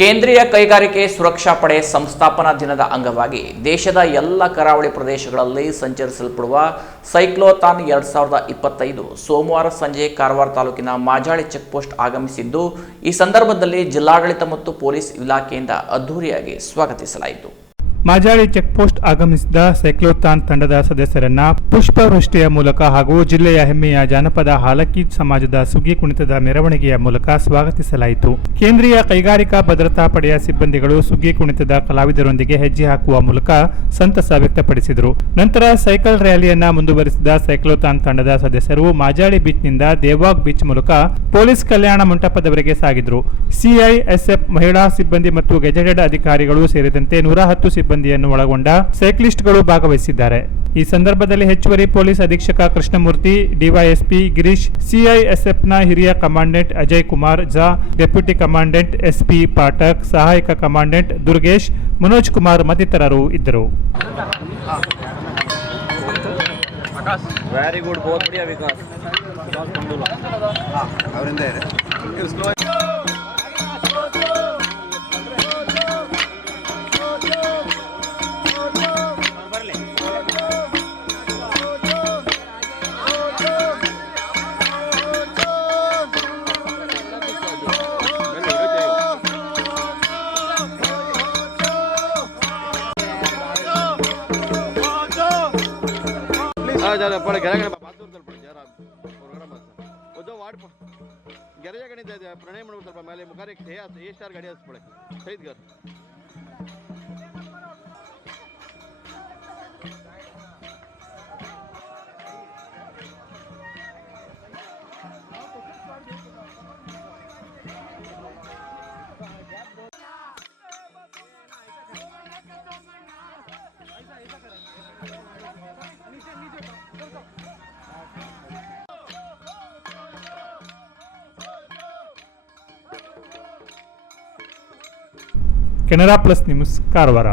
ಕೇಂದ್ರೀಯ ಕೈಗಾರಿಕೆ ಸುರಕ್ಷಾ ಪಡೆ ಸಂಸ್ಥಾಪನಾ ದಿನದ ಅಂಗವಾಗಿ ದೇಶದ ಎಲ್ಲ ಕರಾವಳಿ ಪ್ರದೇಶಗಳಲ್ಲಿ ಸಂಚರಿಸಲ್ಪಡುವ ಸೈಕ್ಲೋಥಾನ್ 2025 ಸೋಮವಾರ ಸಂಜೆ ಕಾರವಾರ ತಾಲೂಕಿನ ಮಾಜಾಳಿ ಚೆಕ್ಪೋಸ್ಟ್ ಆಗಮಿಸಿದ್ದು, ಈ ಸಂದರ್ಭದಲ್ಲಿ ಜಿಲ್ಲಾಡಳಿತ ಮತ್ತು ಪೊಲೀಸ್ ಇಲಾಖೆಯಿಂದ ಅದ್ದೂರಿಯಾಗಿ ಸ್ವಾಗತಿಸಲಾಯಿತು. ಮಾಜಾಳಿ ಚೆಕ್ಪೋಸ್ಟ್ ಆಗಮಿಸಿದ ಸೈಕ್ಲೋಥಾನ್ ತಂಡದ ಸದಸ್ಯರನ್ನ ಪುಷ್ಪವೃಷ್ಟಿಯ ಮೂಲಕ ಹಾಗೂ ಜಿಲ್ಲೆಯ ಹೆಮ್ಮೆಯ ಜಾನಪದ ಹಾಲಕ್ಕಿ ಸಮಾಜದ ಸುಗ್ಗಿ ಕುಣಿತದ ಮೆರವಣಿಗೆಯ ಮೂಲಕ ಸ್ವಾಗತಿಸಲಾಯಿತು. ಕೇಂದ್ರೀಯ ಕೈಗಾರಿಕಾ ಭದ್ರತಾ ಪಡೆಯ ಸಿಬ್ಬಂದಿಗಳು ಸುಗ್ಗಿ ಕುಣಿತದ ಕಲಾವಿದರೊಂದಿಗೆ ಹೆಜ್ಜೆ ಹಾಕುವ ಮೂಲಕ ಸಂತಸ ವ್ಯಕ್ತಪಡಿಸಿದರು. ನಂತರ ಸೈಕಲ್ ರ್ಯಾಲಿಯನ್ನ ಮುಂದುವರಿಸಿದ ಸೈಕ್ಲೋಥಾನ್ ತಂಡದ ಸದಸ್ಯರು ಮಾಜಾಳಿ ಬೀಚ್ನಿಂದ ದೇವಾಗ್ ಬೀಚ್ ಮೂಲಕ ಪೊಲೀಸ್ ಕಲ್ಯಾಣ ಮಂಟಪದವರೆಗೆ ಸಾಗಿದ್ರು. ಸಿಐಎಸ್ಎಫ್ ಮಹಿಳಾ ಸಿಬ್ಬಂದಿ ಮತ್ತು ಗೆಜೆಟೆಡ್ ಅಧಿಕಾರಿಗಳು ಸೇರಿದಂತೆ 110 ಸಿಬ್ಬಂದಿಯನ್ನು ಒಳಗೊಂಡ ಸೈಕ್ಲಿಸ್ಟ್ಗಳು ಭಾಗವಹಿಸಿದ್ದಾರೆ. ಈ ಸಂದರ್ಭದಲ್ಲಿ ಹೆಚ್ಚುವರಿ ಪೊಲೀಸ್ ಅಧೀಕ್ಷಕ ಕೃಷ್ಣಮೂರ್ತಿ, ಡಿವೈಎಸ್ಪಿ ಗಿರೀಶ್, ಸಿಐಎಸ್ಎಫ್ನ ಹಿರಿಯ commandant Ajay Kumar Jha, deputy commandant SP Pathak, ಸಹಾಯಕ ಕಮಾಂಡೆಂಟ್ ದುರ್ಗೇಶ್, ಮನೋಜ್ ಕುಮಾರ್ ಮತ್ತಿತರರು ಇದ್ದರು. ವೆರಿ ಗುಡ್, ಬಹುತ್ ಬಢಿಯಾ ವಿಕಾಸ್. ಅವರಿಂದ ಇದೆ. पड़े घर बात पड़े जरा प्रोग्राम वाड़ गरजा गणित प्रणय ಸ್ವಲ್ಪ ಮೇಲೆ ಮುಖಾರೆ ಎ ಸ್ಟಾರ್ ಗಾಡಿ ಹಸ್ಪಡೆ ಸೈದ್ ಗರ್ ಕೆನರಾ ಪ್ಲಸ್ ನ್ಯೂಸ್ ಕಾರವಾರ.